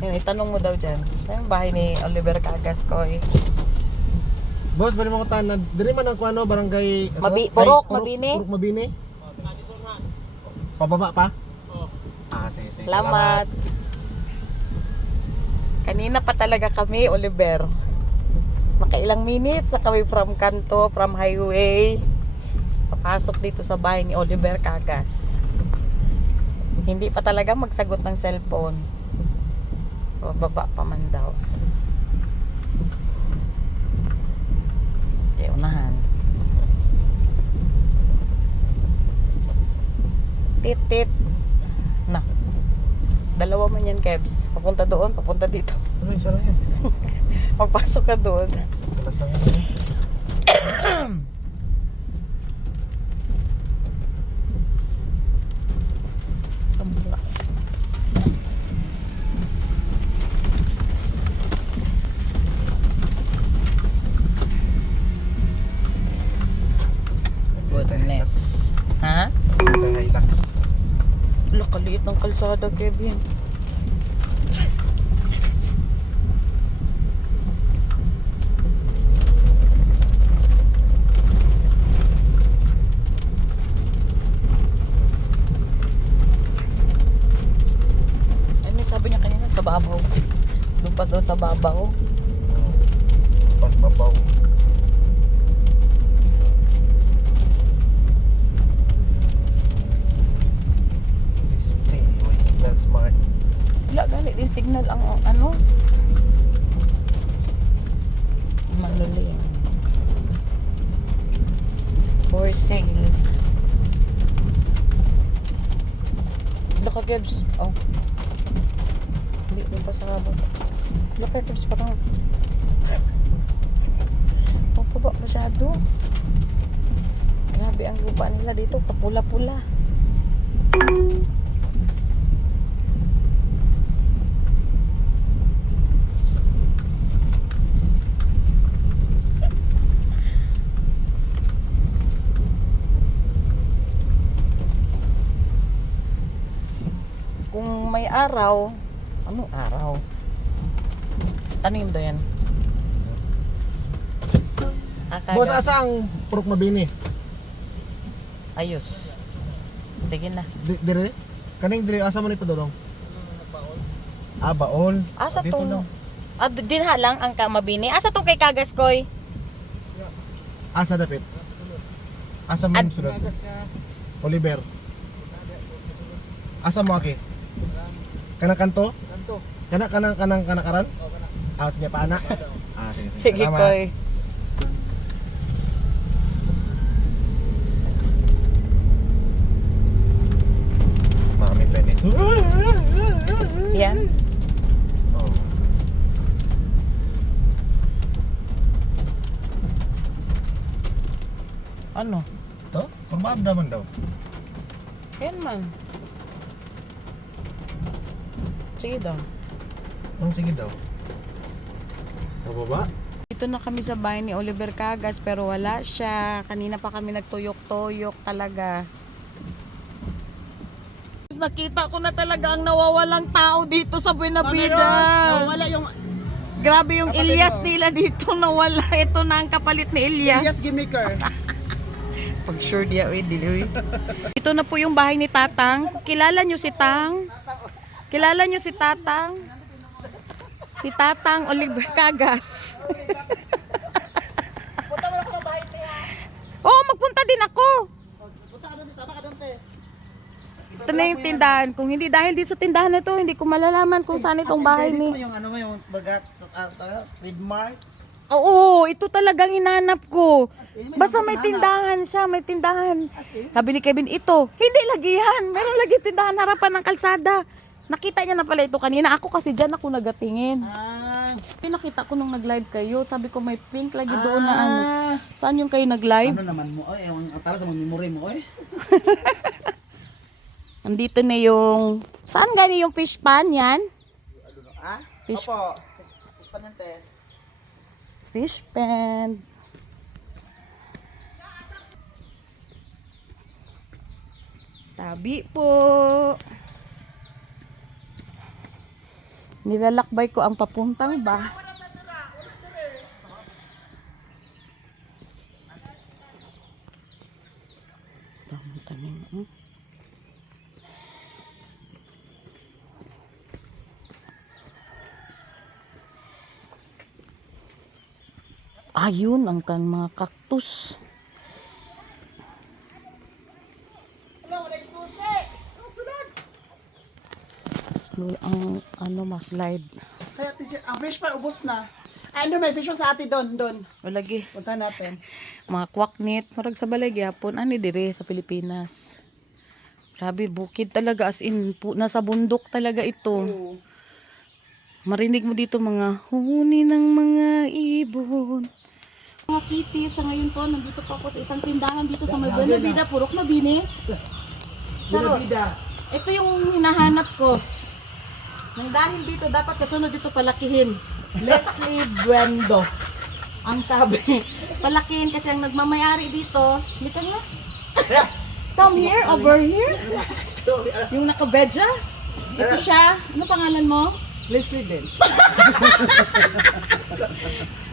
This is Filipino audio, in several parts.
Yan, itanong mo daw dyan. Ano yung bahay ni Oliver Cagas ko eh. Boss, bali mo ko tanan. Diri man ang kuano barangay Purok, Mabini. Purok Mabini. Pababa pa? Sige. Salamat. Kanina pa talaga kami, Oliver. Nakailang minutes na kami from kanto, from highway. Papasok dito sa bahay ni Oliver Cagas. Hindi pa talaga magsagot ng cellphone. Bababa pa man daw. Okay, unahan. Tit. Na. Dalawa man yan, Kebs. Papunta doon, papunta dito. Ano isa lang yan? Magpasok ka doon. Kalasang yan. Kabula. Goodness. Ha? Hilux. Kaliit ng kalsada, Kevin. Ano sabi niya kanina? Sa babaw. Doon pa doon sa babaw. Pas babaw. Smart. Wala galit din signal ang ano. Manuling. For sale. Laka Gibbs. Oh. Hindi doon pa sarado. Laka Gibbs parang. Pagpaba masyado. Grabe ang lupa nila dito. Kapula-pula. Kung may araw, anong araw? Tanim daw yan. Boss, asa ang Purok Mabini? Ayos. Sige na. Dire? Kaning dire asa man ipadulong? Baon. Asa Dito tong... lang. Dinha lang ang Mabini. Asa tong kay Cagas koy? Asa dapit? Asa man sunod? Oliver. Asa mo aki? Kanang kanto? Kanang karan? Sige pa ana. Sige. Sige Salamat. koy. Mami penny. Yan. Oh. Ano? To? Kurbab naman daw. Yan man. Sige daw. Sige daw. Pababa? Dito na kami sa bahay ni Oliver Cagas pero wala siya. Kanina pa kami nagtuyok-tuyok talaga. Nakita ko na talaga ang nawawalang tao dito sa Buenavida. Nawala yung Grabe yung kapalit Elias mo. nila dito nawala. Ito na ang kapalit ni Elias. Elias Gimiker. Pag sure dia, diloy. Ito na po yung bahay ni Tatang. Kilala nyo si Tang? Kilala nyo si Tatang? Si Tatang Oliver Cagas. Punta mo ako ng bahay niya. Oo, magpunta din ako. Punta ka doon, sama ka doon, te. Ito na yung tindahan. Kung hindi dahil dito sa tindahan na to, hindi ko malalaman kung saan itong bahay Dito ni... yung ano mo, yung bagat, with mark. Oo, ito talagang hinanap ko. in, Basta may may tindahan. tindahan siya, may tindahan. As in? Sabi ni Kevin, ito. Hindi lagi yan. Meron lagi tindahan harapan ng kalsada. Nakita niya na pala ito kanina. Ako kasi dyan ako nagatingin. Nakita ko nung nag-live kayo. Sabi ko may pink lagi doon na ano. Saan yung kayo nag-live? Ano naman mo, oy, ang tala sa mga memory mo, oy. Nandito na yung... Saan gani yung fish pan yan? Ah? Fish- Opo. Fish pan yan, te. Fish pan. Tabi po. Nilalakbay ko ang papuntang ba. Dami tanim. Ayun ang kan mga cactus. Ang ano mas slide. Kaya teacher, ang fish pan ubos na. Ay, may fish pan sa ati doon. Walagi. Punta natin. Mga kwaknit, marag sa balay gyapon ani dire sa Pilipinas. Grabe bukid talaga as in nasa bundok talaga ito. Oo. Marinig mo dito mga huni ng mga ibon. Mga kitty sa ngayon po, nandito po ako sa isang tindahan dito sa may Buena Vida, Purok na Bini. Charot. Ito yung hinahanap ko. Nang dahil dito, dapat kasunod dito palakihin. Leslie Buendo. Ang sabi, palakihin kasi ang nagmamayari dito, dito nga. Come here, over here. Yung nakabedya. Ito siya. Ano pangalan mo? Leslie din.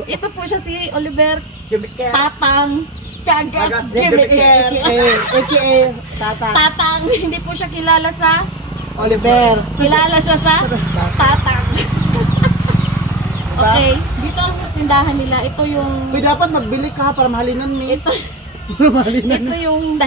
Ito po siya si Oliver Jumike. Tatang Kagas Gimiker. AKA Tata. Tatang, hindi po siya kilala sa Oliver. kilala siya sa Tatang. Okay, dito ang tindahan nila. Ito yung Uy, dapat magbili ka para mahalinan ni. ito yung